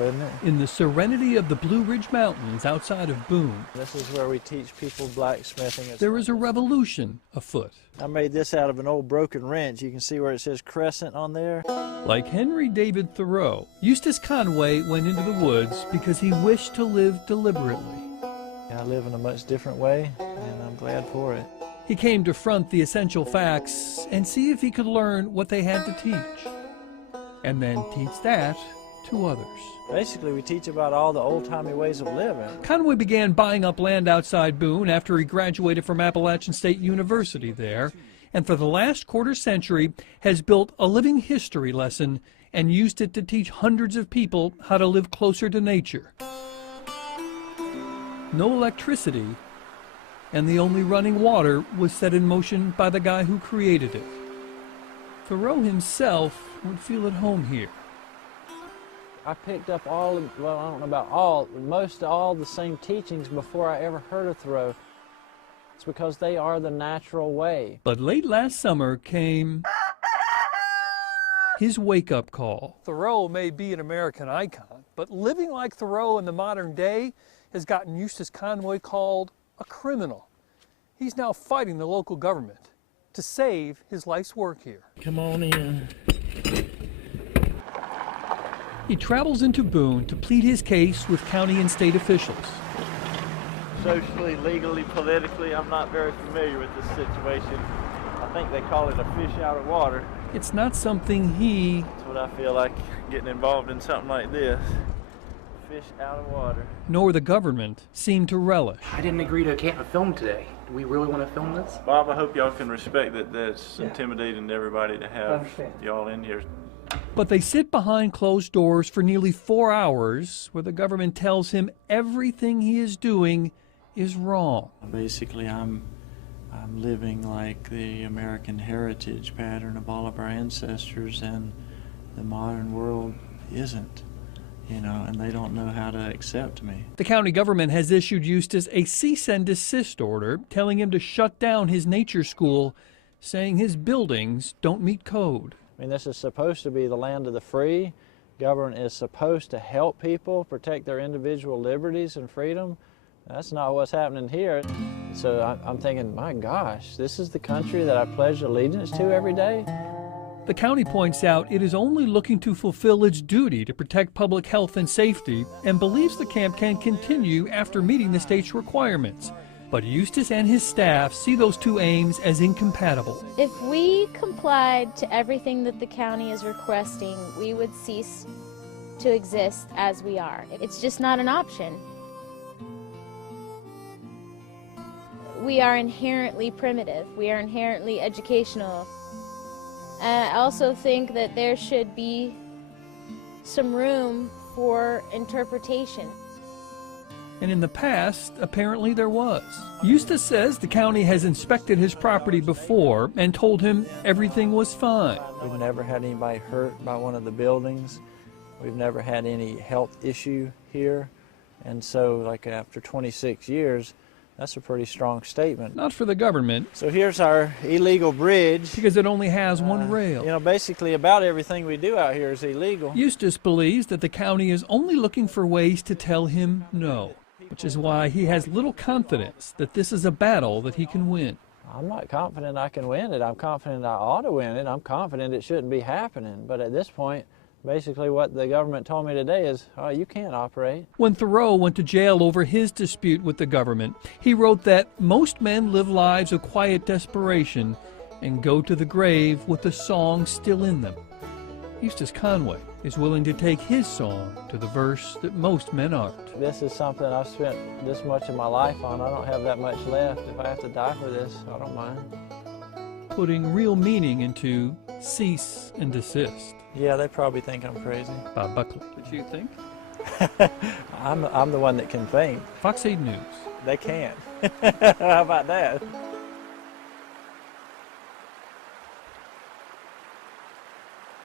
isn't it? In the serenity of the Blue Ridge Mountains outside of Boone, This is where we teach people blacksmithing. there is a revolution afoot. I made this out of an old broken wrench. You can see where it says Crescent on there. Like Henry David Thoreau, Eustace Conway went into the woods because he wished to live deliberately. I live in a much different way, and I'm glad for it. He came to front the essential facts and see if he could learn what they had to teach, and then teach that to others. Basically, we teach about all the old-timey ways of living. Conway began buying up land outside Boone after he graduated from Appalachian State University there, and for the last quarter century has built a living history lesson and used it to teach hundreds of people how to live closer to nature. No electricity, and the only running water was set in motion by the guy who created it. Thoreau himself would feel at home here. I picked up well, I don't know about most all the same teachings before I ever heard of Thoreau. It's because they are the natural way. But late last summer came his wake-up call. Thoreau may be an American icon, but living like Thoreau in the modern day has gotten Eustace Conway called a criminal. He's now fighting the local government to save his life's work here. Come on in. He travels into Boone to plead his case with county and state officials. Socially, legally, politically, I'm not very familiar with this situation. I think they call it a fish out of water. It's not something he... That's what I feel like getting involved in something like this. Fish out of water. Nor the government seem to relish. I didn't agree to a film today. Do we really want to film this? Bob, I hope y'all can respect that that's intimidating to everybody to have y'all in here. But they sit behind closed doors for nearly 4 hours where the government tells him everything he is doing is wrong. Basically, I'm living like the American heritage pattern of all of our ancestors, and the modern world isn't. You know, and they don't know how to accept me. The county government has issued Eustace a cease and desist order telling him to shut down his nature school, saying his buildings don't meet code. I mean, this is supposed to be the land of the free. Government is supposed to help people protect their individual liberties and freedom. That's not what's happening here. So I'm thinking, my gosh, this is the country that I pledge allegiance to every day? The county points out it is only looking to fulfill its duty to protect public health and safety and believes the camp can continue after meeting the state's requirements. But Eustace and his staff see those two aims as incompatible. If we complied to everything that the county is requesting, we would cease to exist as we are. It's just not an option. We are inherently primitive. We are inherently educational. I also think that there should be some room for interpretation. And in the past, apparently there was. Eustace says the county has inspected his property before and told him everything was fine. We've never had anybody hurt by one of the buildings. We've never had any health issue here. And so, like, after 26 years, that's a pretty strong statement. Not for the government. So here's our illegal bridge. Because it only has one rail. You know, basically about everything we do out here is illegal. Eustace believes that the county is only looking for ways to tell him no, which is why he has little confidence that this is a battle that he can win. I'm not confident I can win it. I'm confident I ought to win it. I'm confident it shouldn't be happening. But at this point, basically what the government told me today is, oh, you can't operate. When Thoreau went to jail over his dispute with the government, he wrote that most men live lives of quiet desperation and go to the grave with the song still in them. Eustace Conway is willing to take his song to the verse that most men aren't. This is something I've spent this much of my life on. I don't have that much left. If I have to die for this, I don't mind. Putting real meaning into cease and desist. Yeah, they probably think I'm crazy. Bob Buckley. Did you think? I'm the one that can think. Fox 8 News. They can't. How about that?